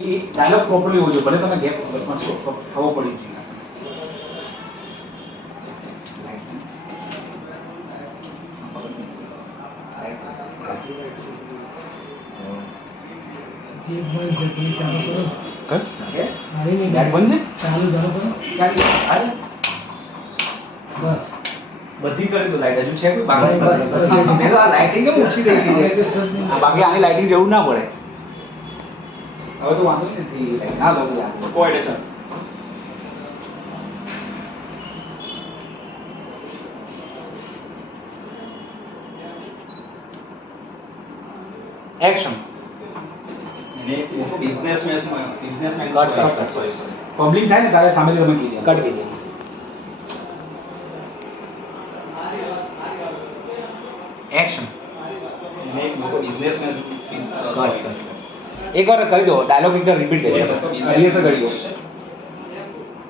એ dialog properly હોવો જોઈએ, ભલે તમે ગેપ વચમાં થવો પડી જોઈએ. બધી કરી દો લાઈટ, હજુ છે કોઈ બાકી? લાઇટિંગ કેમ ઓછી થઈ ગઈ છે? બાકી આની લાઇટિંગ જરૂર ના પડે. હવે તો વાંધો નથી, ના લો કોએડિશન. એક્શન. એને મોટો બિઝનેસમેન સોરી પબ્લિક થાય ને ત્યારે સામેથી તમે કીધું કટ કરી. એક્શન. એને એક મોટો બિઝનેસમેન એક વાર કરી દો, ડાયલોગ એકવાર રિપીટ કરી દો. રિહર્સલ કરી દો.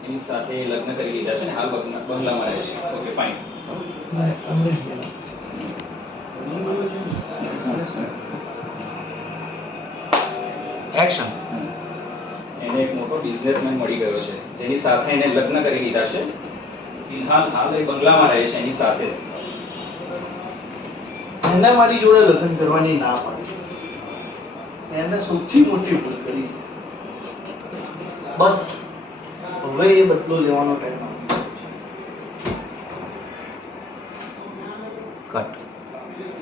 એની સાથે લગ્ન કરી લીધા છે ને હાલ બંગલામાં રહે છે. Okay fine. એક્શન. એને એક મોટો બિઝનેસમેન મળી ગયો છે જેની સાથે એને લગ્ન કરી લીધા છે. હાલ એ બંગલામાં રહે છે એની સાથે. એને મારી જોડે લગ્ન કરવાની ના પાડી. એને સૌથી મોટી ભૂલ કરી. બસ હવે એ બદલો લેવાનો ટાઈમ આવ્યો. કટ.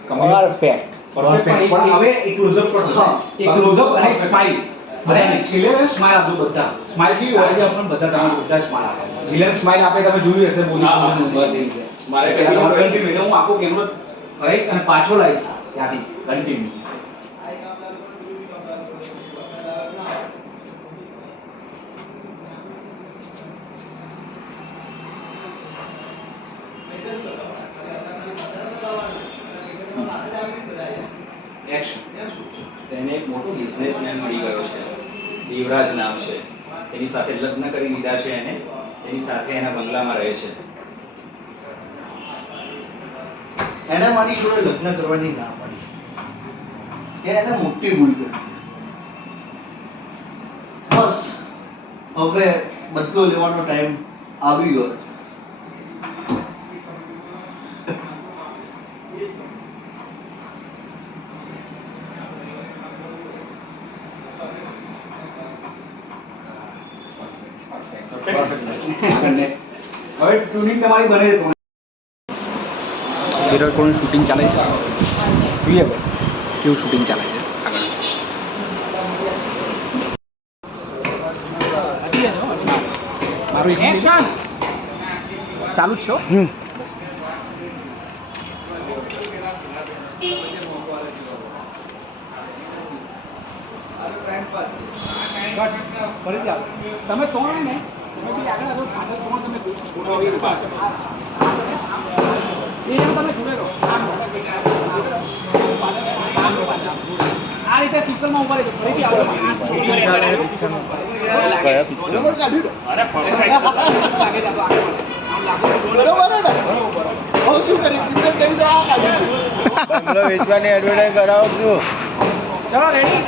પરફેક્ટ. પણ હવે એક ક્લોઝઅપ શોટ. હા. એક ક્લોઝઅપ અને એક સ્માઈલ. અને છેલ્લે સ્માઈલ આપો બધા. સ્માઈલ કેવી હોય છે? આપણે બધા તમે બધા સ્માઈલ આપો. જીલન સ્માઈલ આપે તમે જોયું હશે બોલી. બસ એ રીતે. મારે કન્ટિન્યુ હું આખો કેમેરો કહીશ અને પાછો લાવીશ ત્યાંથી કન્ટિન્યુ. એક્શન. તેને એક મોટો બિઝનેસમેન મળી ગયો છે, દેવરાજ નામ છે. એની સાથે લગ્ન કરી લીધા છે એને. એની સાથે એના બંગલામાં રહે છે. એને મારી જોડે લગ્ન કરવાની ના પાડી. એને મોટી ભૂલ કરી. બસ હવે બદલો લેવાનો ટાઈમ આવી ગયો. હવે ટ્યુનિંગ તમારી બને છે. વિરાટ કોહલીનું શૂટિંગ ચાલે છે. જોઈએ કેવું શૂટિંગ ચાલે છે આગળ. મારું એક્શન ચાલુ જ છો. તમે તોણ ને આગળ આગળ પાછળ તોણ તમે તમે જોડે રહો. આ રીતે સિક્વલમાં ઉભા રહેજો. ફરીથી આવો. બરોબર કાઢ્યું બરોબર ને? બહુ શું કરી જીવન કહી દો આ કાઢ્યું. બંગલો વેચવાની એડવર્ટાઈઝ કરાવો છું. ચલો રેડી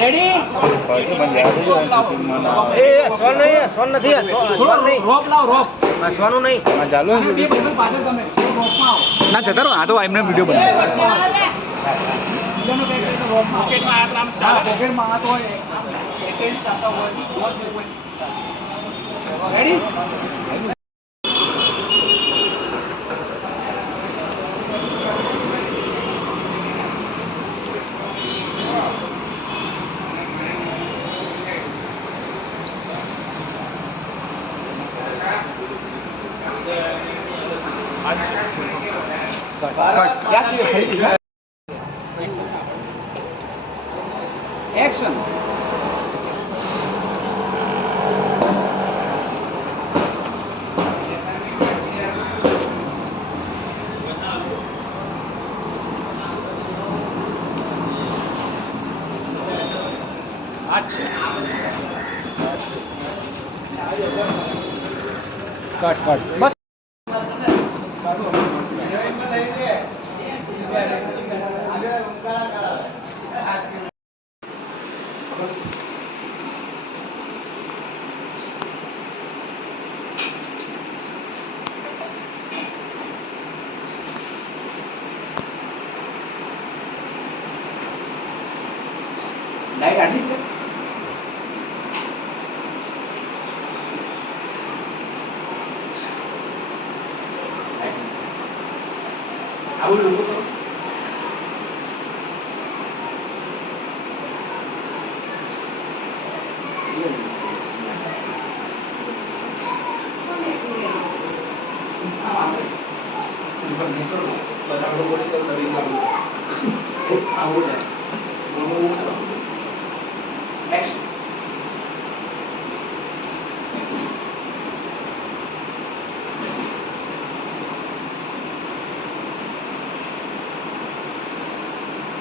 રેડી. એ સ્વન નહીં, સ્વન નથી, સ્વન નહીં. રોપ લાવ રોપ. સ્વનું નહીં. હા ચાલુ બે બંદૂક પાછળ તમે રોપમાં આવો. ના જતા રહો. આ તો એમને વિડીયો બનાવે. પોકેટમાં હાથ હોય રેડી. એક્શન. કટ કટ બસ. લાઈટ આટલી છે આવું લોકો તો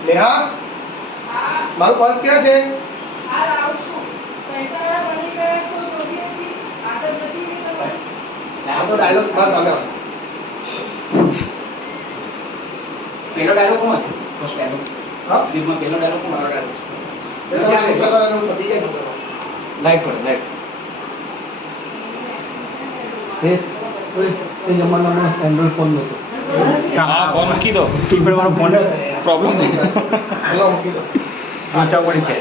નેહા મારું પર્સ ક્યાં છે? આ તો ડાયલોગ મારા સામે આવશે. પેલો ડાયલોગ કોણ ફર્સ્ટ ડાયલોગ હા સ્ક્રિપ્ટમાં પેલો ડાયલોગ કોણ મારો ડાયલોગ છે. એ તો શુક્રવારનો પતી જાય ને તો. લાઈટ પર લાઈટ એ જમાનામાં એન્ડ્રોઈડ ફોન નહોતો. હા ફોન મૂકી દો કીપેડ વાળો ફોન પ્રોબ્લેમ નહીં પેલા મૂકી દો. સોચા પડી છે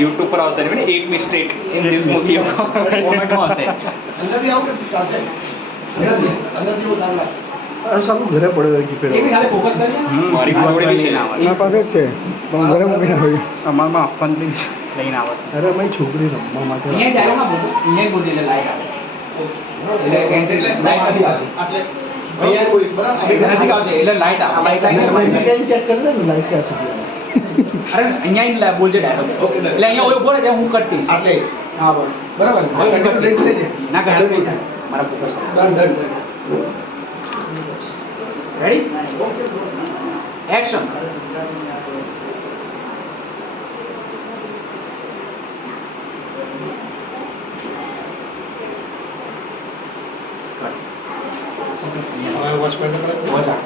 યુટ્યુબ પર આવશે ને એક મિસ્ટેક ઇન ધીસ મૂવી ફોર્મેટમાં હશે અંદરથી આવું કે ચાલશે? અંદરથી બહુ સારું લાગશે. આ સારું ઘરે પડ્યો કીપેડ. એ બી ખાલી ફોકસ કરજે ને મારી જોડે બી છે મારા પાસે જ છે પણ ઘરે મૂકીને આવી. અમારમાં ફોન લઈને આવે અરે મારી છોકરી રમવા માટે અહીંયા ડાયલોગ ના બોલો અહીંયા બોલી એટલે લાઈટ આવે એટલે લાઈટ નથી આવતી અહીંયા બોલીશ બરાબર. નજીક આવશે એટલે લાઈટ આવે લાઈટ ચેક કરી લે ને લાઈટ ક્યાં સુધી આવે. અરે અહીંયા બોલજે ડાયલોગ એટલે અહીંયા ઓલો બોલે છે હું કટ કહીશ આટલે જ. હા બોલ બરાબર હવે હું કંટ્રોલ લઈ લેજે. ના કહેલું નહીં થાય મારા focus done done ready action હવે વોચ કરી દે. વોચ આ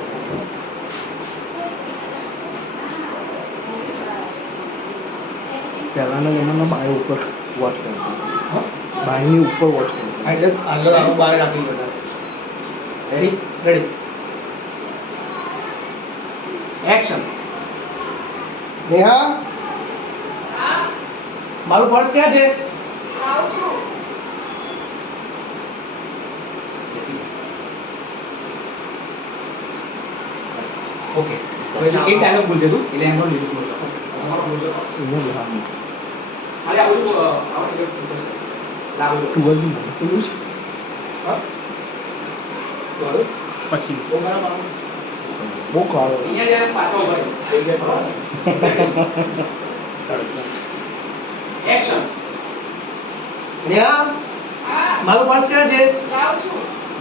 પહેલાના જમાનામાં બાય ઉપર વોચ કરતા. બાયની ઉપર વોચ કરતા. એટલે આગળ આવું બારે રાખી બધા. Ready ready. એક્શન નેહા મારું પર્સ ક્યાં છે? ઓકે પછી એક ડાયલોગ બોલજે તું એટલે એમ લીધું બોલજો અરે આ બધું આપણે ફોકસ લાવો હા પછી બહુ કાળો. અહીંયા જ્યારે પાછો ઉભા એક્શન નેહા મારું પર્સ ક્યાં છે?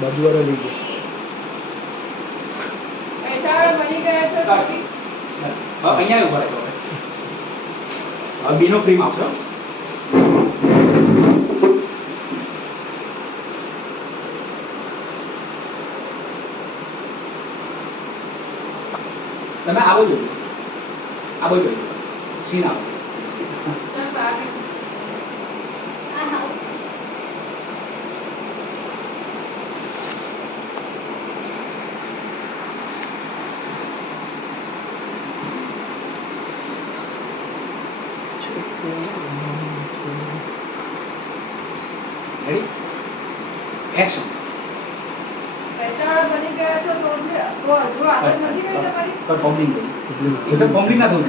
બાજુવાળા લઈ ગયો. અહીંયા ઉભા રહેજો હવે બીનો ફ્રેમ આવશે તમે આવો જોજો આવો જોજો સીન આવો રેડી એક્શન ફોર્મિંગ એકદમ ફોર્મિંગ ના થવું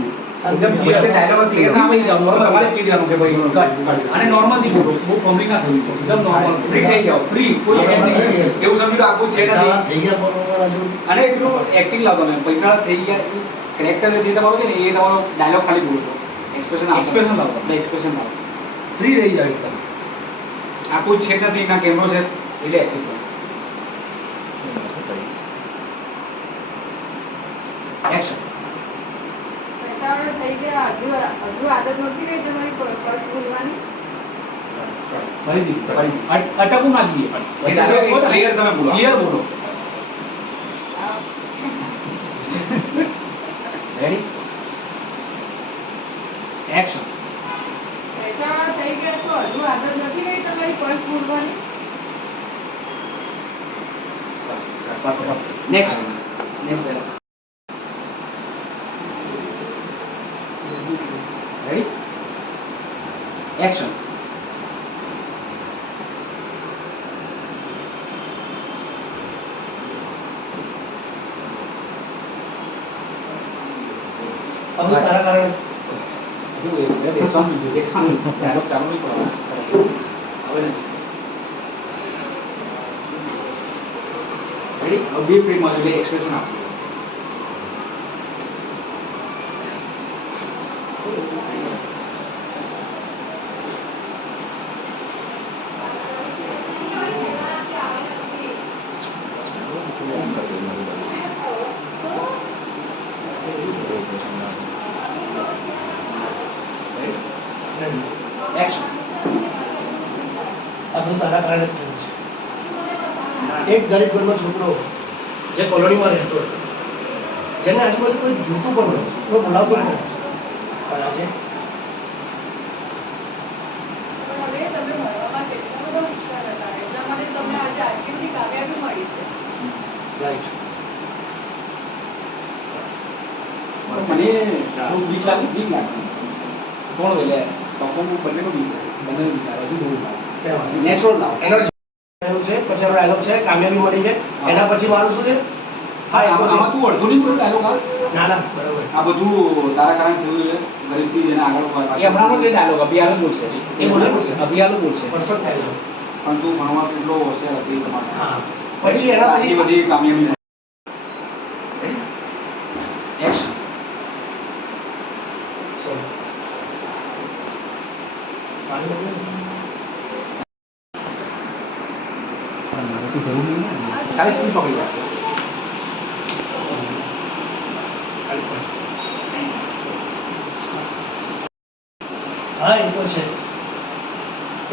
એકદમ ક્લિયર છે ડાયલોગ ક્લિયર ના આવી જાવ તમારે સ્પીડ જાણો કે ભાઈ કટ અને નોર્મલ થી બોલો બહુ ફોર્મિંગ ના થવું એકદમ નોર્મલ ફ્રી થઈ જાવ ફ્રી કોઈ છે નહીં એવું સમજી લો આખું છે નથી થઈ ગયા બરોબર. અને એટલું એક્ટિંગ લાવો તમે પૈસા થઈ ગયા કેરેક્ટર જે તમારો છે ને એ તમારો ડાયલોગ ખાલી બોલો એક્સપ્રેશન એક્સપ્રેશન લાવો એટલે એક્સપ્રેશન લાવો ફ્રી થઈ જાવ એકદમ આ કોઈ છે નથી ના કેમેરો છે એટલે એક્સેપ્ટ કરો એક્શન અટકવું ના જોઈએ ક્લિયર તમે બોલો ક્લિયર બોલો રેડી એક્શન પૈસાવાળા થઈ ગયા છો, હજુ આદત નથી રહી તમારી પર્સ ભૂલવાની? નેક્સ્ટ રેડી એક્શન આ બધું તારા કારણે બેસવાનું ડાયલોગ ચાલુ નહીં કરવાનો હવે નથી રેડી હવે બે ફ્રેમમાં એટલે એક્સપ્રેશન આપજો એક્શન આ બધું તારા કારણે જ થયું છે. એક ગરીબ ઘરનો છોકરો જે કોલોનીમાં રહેતો હતો, જેને આજુબાજુ કોઈ જોતું પણ નહોતું, કોઈ બોલાવતો પણ નહોતું, પણ આજે પણ હવે તમે ભણવામાં કેટલા બધા હોશિયાર હતા, એટલા માટે તમને આજે આટલી બધી કામયાબી મળી છે. રાઈટ. મને થોડું બીક લાગે કોણ એટલે પરફોર્મ બંનેનો બીક બંને વિચાર હજુ થોડું નેચરલ લાવો એનર્જી થયું છે, પછી આપણો ડાયલોગ છે કામયાબી મળી છે, એના પછી મારું શું છે? હા, એ તો છે. આમાં તું અડધો નહીં બોલ્યો ડાયલોગ ના ના, બરાબર. આ બધું તારા કારણે થયું છે ગરીબથી જેને આગળ એ હમણાંનો જે ડાયલોગ અભિયાન બોલશે એ બોલેલું છે. અભિયાન બોલશે પરફેક્ટ ડાયલોગ. પણ તું ભણવા કેટલો હોશિયાર હતી તમારે હા, પછી એના આટલી પછી બધી કામયાબી એક્શન Sorry. પાણી લાગે છે? ખાલી સ્કીલ પકડી રાખજો હા, એ તો છે.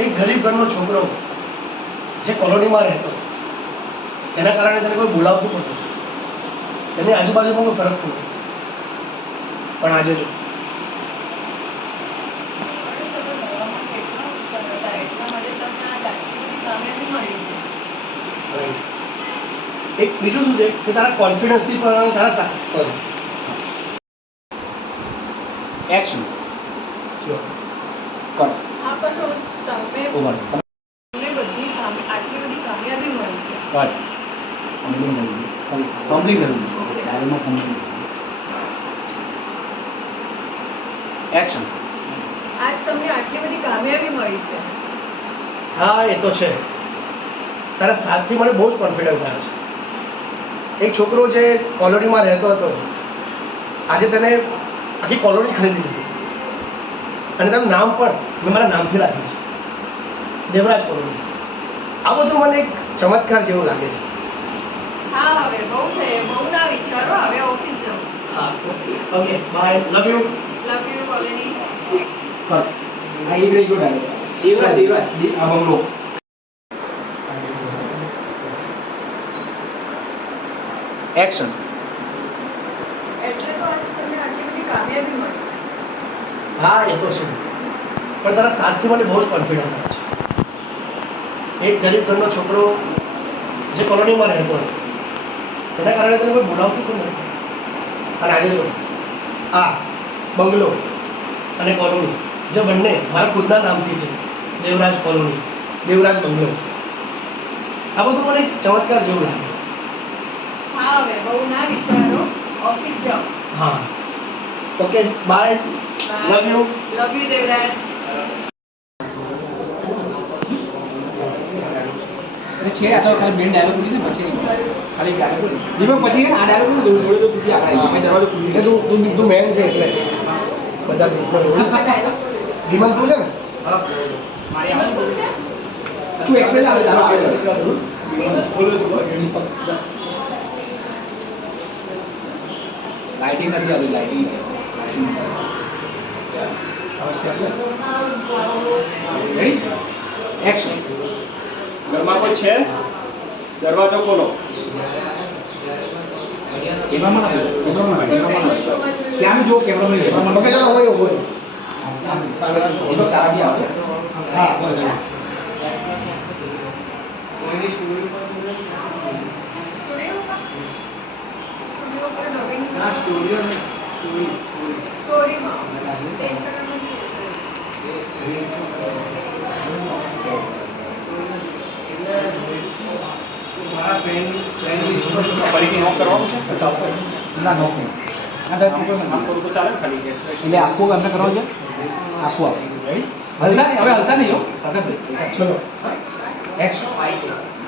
એક ગરીબ ઘરનો છોકરો જે કોલોનીમાં રહેતો, તેના કારણે તેને કોઈ બોલાવતું પણ નથી, તેની આજુબાજુમાં કોઈ ફરક પણ નથી, પણ આજે જો તમે ભણવામાં કેટલા હોશિયાર હતા, એટલા માટે તમને આજે આટલી બધી કામયાબી મળી છે. એક બીજું શું છે કે તારા કોન્ફિડન્સથી પણ તારા સોરી એક્શન જો કરો હા, પણ તમે ઓવર તમને બધી આટલી બધી કામયાબી મળી છે. કટ કમ્પ્લીટ કરું ડાયલોગમાં કમ્પ્લીટ એક્શન આજ તમને આટલી બધી કામયાબી મળી છે. હા, એ તો છે. તારા સાથથી મને બહુ જ કોન્ફિડન્સ આવે છે. એક છોકરો જે કોલોનીમાં રહેતો હતો, આજે તેને આખી કોલોની ખરીદી લીધી, અને તેનું નામ પણ મેં મારા નામથી રાખ્યું છે, દેવરાજ કોલોની. આ બધું મને એક ચમત્કાર જેવું લાગે છે. હા, હવે બહુ ના વિચારો, હવે ઓફિસ જાઓ. હા, okay, bye, love you. Love you colony. Cut આ એક રહી ગયો ડાયલોગ દેવરાજ આ બંગલો એક્શન એટલે તો આજ તમને આટલી બધી કામયાબી મળી છે. હા, એ તો છે, પણ તારા સાથથી મને બહુ જ કોન્ફિડન્સ આવે છે. એક ગરીબ ઘરનો છોકરો જે કોલોનીમાં રહેતો હતો, તેના કારણે તેને કોઈ બોલાવતું પણ નથી, અને આજે જો આ બંગલો અને કોલોની જે બંને મારા ખુદના નામથી છે, દેવરાજ કોલોની, દેવરાજ બંગલો. આ બધું મને એક ચમત્કાર જેવું લાગે છે. હા, હવે બહુ ના વિચારો, ઓફિસ જાઓ. હા, okay, bye, love you. Love you Devraj. છે આ તો ખાલી બેન ડાયલોગ બોલી ને પછી ખાલી ડાયલોગ દીપક પછી આ ડાયલોગ બોલ થોડો તો સુધી આગળ આવી દરવાજો ખુલી એ તું મેન છે એટલે બધા ગ્રુપનો એવું. ડાયલોગ વિમલ તું છે ને? હા, મારી બોલો. તું છે? તું એક્સપ્રેસ આવે તારો આવે લાઇટિંગ નથી આવતી લાઇટિંગ રેડી એક્શન ઘરમાં કોઈ છે? દરવાજો ખોલો. કેમેરામાં કેમેરામાં ક્યાં જો કેમેરામાં ઓકે, ચાલો હોય હોય. એ તો તારા બી આવે હા બસ હા. સ્ટુડિયો પર ડબિંગ સ્ટોરીમાં તે ઇન્સ્ટાગ્રામમાં ફરીથી નોક કરવાનું છે ચાલશે. ના નો આમ કરું તો ચાલે ને ખાલી એટલે આખું એમને કરવાનું છે આખું આવશે Ready? હલતા નહીં હવે હલતા નહીં હો પ્રકાશભાઈ ચલો. એક્શન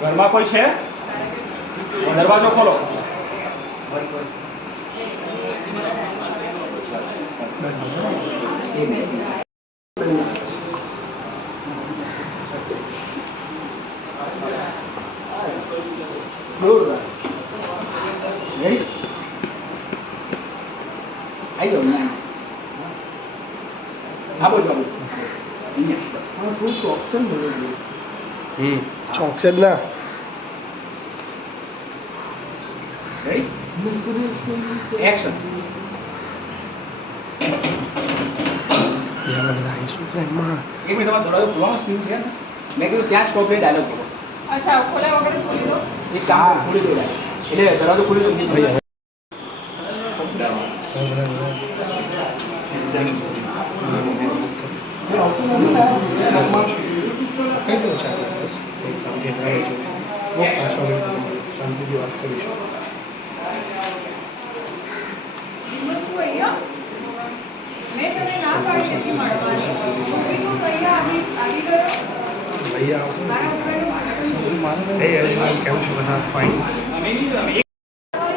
ઘરમાં કોઈ છે દરવાજો ખોલો Good. રેડી આવી જાઓ ને આપો છો અહીંયા થોડું ચોકસે ચોકસે જ ના રેડી એક્શન લાગીશું ફ્રેન્ડમાં. એક મિનિટ તમારે દોડાવો જોવાનો સીન છે ને મેં કીધું ત્યાં સ્ટોપ રહી ડાયલોગ બોલો અચ્છા ખોલ્યા વગર છોડી દો એક કામ ખોલી દો એટલે દરવાજો ખોલી દો ભાઈ આવતું નથી ને ચાકમાં કઈ દો ચાકમાં શાંતિથી વાત કરીશું. હિંમત તું અહીંયા મેં તને ના પાડી હતી મળવાની પછી તું અહીંયા આવી ગયો ભૈયા આવશે મારા ઉપર એ એવરીવન કેમ છો બધા ફાઇન.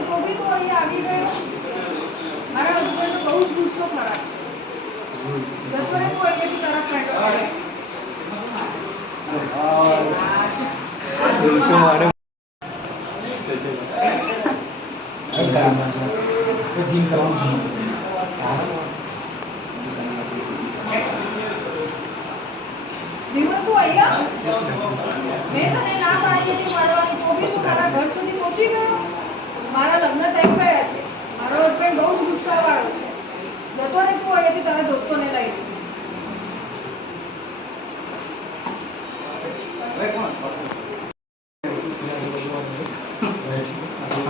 તો બી તું અહીંયા આવી ગયો મારા હસબન્ડનો બહુ જ ગુસ્સો ખરાબ છે જતો રહે તું અહીંયાથી તારા ફ્રેન્ડો જીમ કરવાનું હિંમત તું અહીંયા મેં તને ના પાડી હતી મળવાની તો બી તું તારા ઘર સુધી પહોંચી ગયો મારા લગ્ન થઈ ગયા છે મારો હસબન્ડ બહુ જ ગુસ્સાવાળો છે જતો રહે તું અહીંયાથી તારા દોસ્તોને લઈ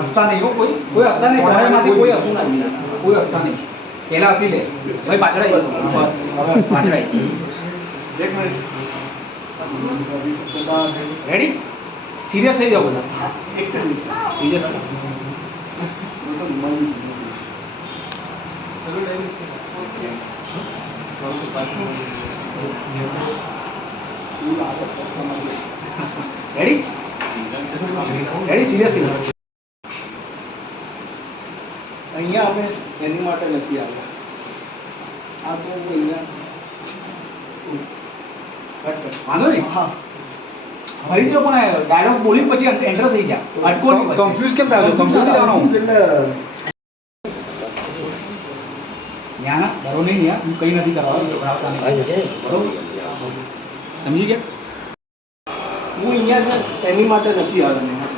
હસતા નહીં હો કોઈ હસતા નહીં તમારામાંથી કોઈ હસવું નહીં કોઈ હસતા નહીં પહેલા હસી લે ભાઈ પાછળ આવી જાઓ. બસ પાછળ આવી રેડી સિરિયસ થઈ જાઓ બધા સિરિયસ રેડી રેડી સિરિયસ થઈ જાઓ. અહીંયા આપણે એની માટે નથી આવ્યા. આ તો અહીંયા વાંધો નહીં હા ફરીથી લોકો ડાયલોગ બોલી પછી એન્ટર થઈ ગયા અટકો નહીં વચ્ચે. કન્ફ્યુઝ કેમ થાય કન્ફ્યુઝ થવાનું એટલે ન્યા ડરો નહીં ન્યા હું કંઈ નથી કરવાનું ગભરાવતા નહીં બરોબર સમજી ગયા હું અહીંયા એની માટે નથી આવ્યો.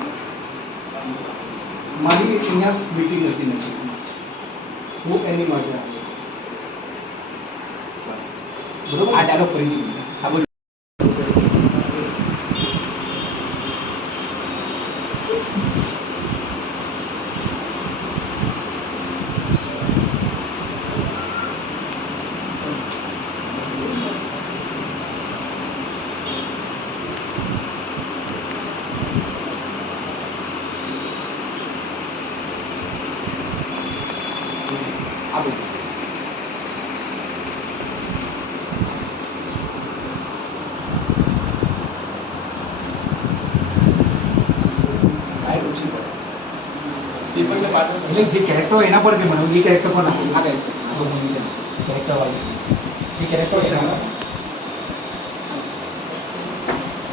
મારી અહીંયા મીટિંગ નથી હું એની માટે આવ્યો. બરોબર આ ડાયલોગ ફરીથી આ બોલ આ બોલ એટલે જે કેરેક્ટર હોય એના પર બી મને એ કેરેક્ટર પર નાખો આ કેરેક્ટર વાઇઝ એ કેરેક્ટર છે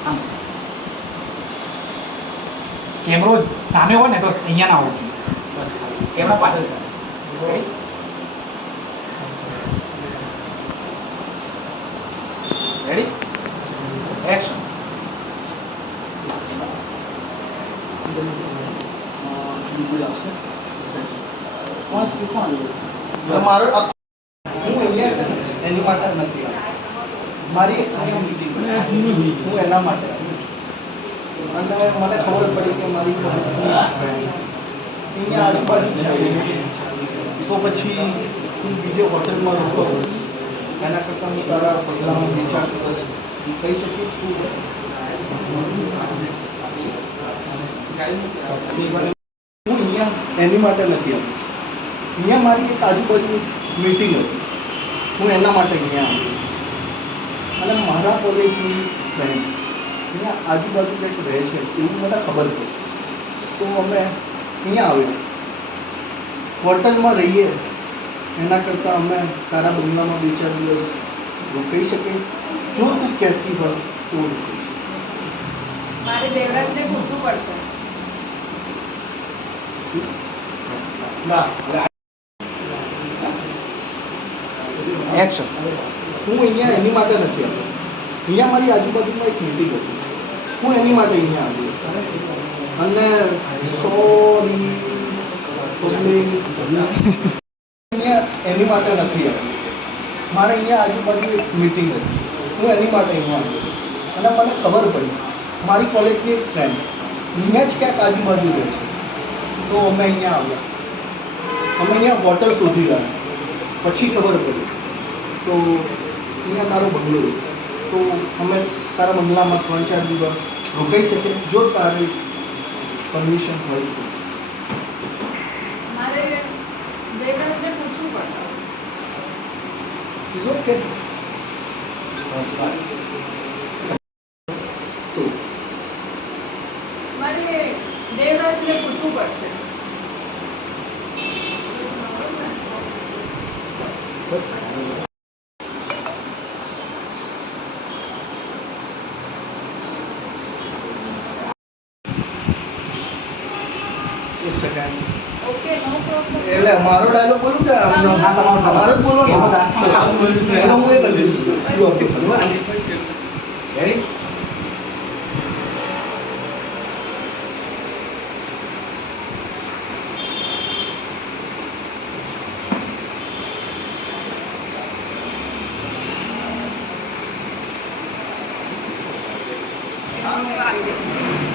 આમ કેમેરો સામે હોય ને તો અહીંયા ના હોવું જોઈએ બસ કેમેરા પાછળ રેડી એક્શન આવશે કોણ મારો હું અહીંયા એની માટે નથી મારી એક અહીંયા મીટિંગ હું એના માટે આવ્યો છું અને મને ખબર પડી કે મારી અહીંયા આજુબાજુ છે તો પછી હું બીજે હોટલમાં રોકાઉં એના કરતાં હું તારા પગલામાં વિચાર કરશ કહી શકીશ શું હું અહીંયા એની માટે નથી આવ્યો અહીંયા મારી એક આજુબાજુ મીટિંગ હતી હું એના માટે અહીંયા આવ્યો અને મારા કોલેજની બહેન અહીંયા આજુબાજુ કંઈક રહે છે એવું મને ખબર પડી તો અમે અહીંયા આવ્યો હોટલમાં રહીએ એના કરતાં અમે તારા બંગલામાં 2-4 દિવસ રોકાઈ શકીએ જો તું કહેતી હોય તો રોકાઈ શકે મારે દેવરાજને પૂછવું પડશે. ના એક્શન. હું અહીંયા એની માટે નથી આવ્યો અહીંયા મારી આજુબાજુમાં એક મીટિંગ હતી હું એની માટે અહીંયા આવ્યો અને સોરી અહીંયા એની માટે નથી આવ્યો મારે અહીંયા આજુબાજુ એક મીટિંગ હતી હું એની માટે અહીંયા આવ્યો અને મને ખબર પડી મારી કોલેજની એક ફ્રેન્ડ અહીંયા જ ક્યાંક આજુબાજુ રહે છે તો અમે અહીંયા આવ્યા અમે અહીંયા હોટલ શોધી રહ્યા પછી ખબર પડી તો અહીંયા તારો બંગલો છે. તો અમે તારા બંગલામાં 3-4 દિવસ રોકાઈ શકીએ જો તારી પરમિશન હોય તો. મારે દેવરાજને પૂછવું પડશે. ઇઝ ઓકે તો મારે દેવરાજને પૂછવું પડશે. એક સેકન્ડ ઓકે, નો પ્રોબ્લેમ. એટલે મારો ડાયલોગ બોલું કે આમનો? મારો જ બોલવાનો એટલે હું એ કરી દઈશ. Ready?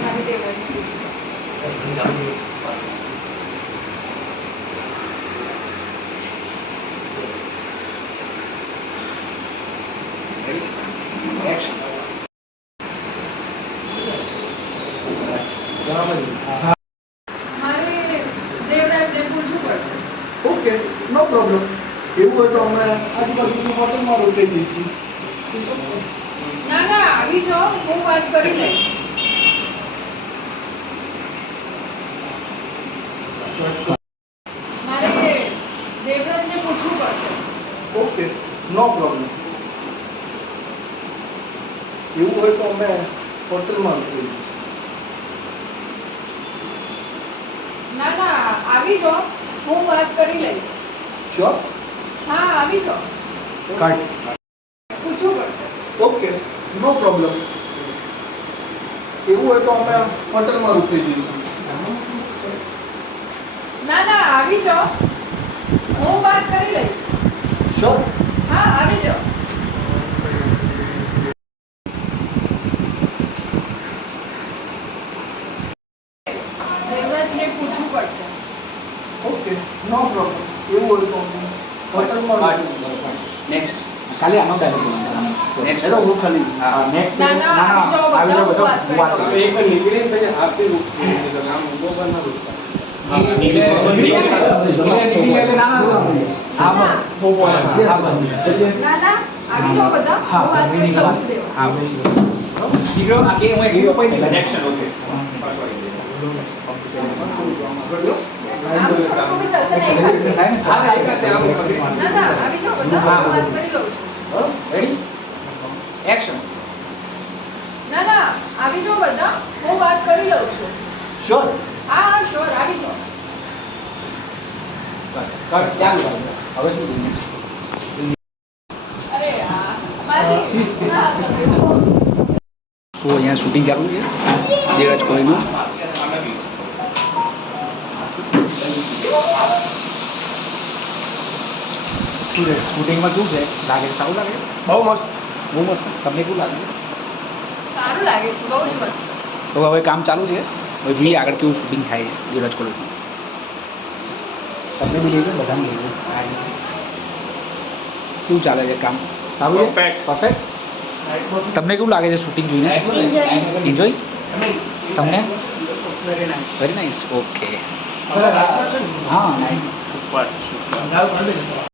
મારે દેવરાજને પૂછવું. Ready? Action. મારે દેવરાજને પૂછવું પડશે. ઓકે નો પ્રોબ્લેમ એવું હોય તો અમે આજુબાજુની હોટલમાં રોકાઈ જઈશું. It's okay. ના ના, આવી જાઓ, હું વાત કરી લઈશ. મારે દેવરાજને પૂછવું પડશે. ઓકે નો પ્રોબ્લેમ એવું હોય તો અમે હોટલમાં રોકાઈ જઈશું. ના ના, આવી જાઓ, હું વાત કરી લઈશ. શ્યોર હા, આવી જાઓ, Cut. પૂછવું પડશે. ઓકે નો પ્રોબ્લેમ એવું હોય તો અમે હોટલમાં રોકાઈ જઈશું. ના ના, આવી જાઓ, હું વાત કરી લઈશ. શ્યોર હા, આવી જાઓ. દેવરાજને પૂછવું પડશે. ઓકે નો પ્રોબ્લેમ એવું હોય તો અમે હોટલમાં રોકાઈ જઈશું. Next. ખાલી આમાં dialogue બોલવાનો. Next. એટલે હું ખાલી હા, next. ના, ના, આવી જાઓ બધા, આવી જાઓ હું બધા, વાત હું વાત કરી કરું. એક નીકળીને પછી આપી આમ ઉભો પર ના રૂકતા નીકળે એટલે ના, ના, ના. હા, બસ. હા, બસ. ના ના, આવી જાઓ બધા, હા, હું વાત કરી નીકળો. લઉં છું દેવા. હા, બસ. નીકળો. આ કે હું exit કોઈ નહીં. એક્શન ઓકે આમ તો બી ચાલશે ને, એક જ છે. થાય ને? હા, ચાલશે. ના ના, આવી જાઓ બધા, હા, હું વાત બધું. કરી લઉં છું. Ready? Action. ના ના, આવી જાઓ બધા, હું વાત કરી લઉં છું. શ્યોર હા હા, શ્યોર, આવી જાઓ. Cut. ચાલુ રાખો. હવે શું થયું next? અરે યાર, માસી. હા, સો અહીંયા શૂટિંગ ચાલુ છે ધીરજ કોઈનું. શૂટિંગમાં શું છે? લાગે સારું લાગે? બહુ મસ્ત બહુ મસ્ત તમને કેવું લાગે સારું લાગે છે બહુ જ મસ્ત તો હવે કામ ચાલુ છે હવે જોઈએ આગળ કેવું શૂટિંગ થાય છે ધીરજ કોલેજમાં તમને બી લઈ ગયો બધાને લઈ ગયો કેવું ચાલે છે કામ સારું છે Perfect. પરફેક્ટ તમને કેવું લાગે છે શૂટિંગ જોઈને એન્જોય તમને વેરી નાઇસ ઓકે હા સુપર સુપર ગાળ કાઢી દે.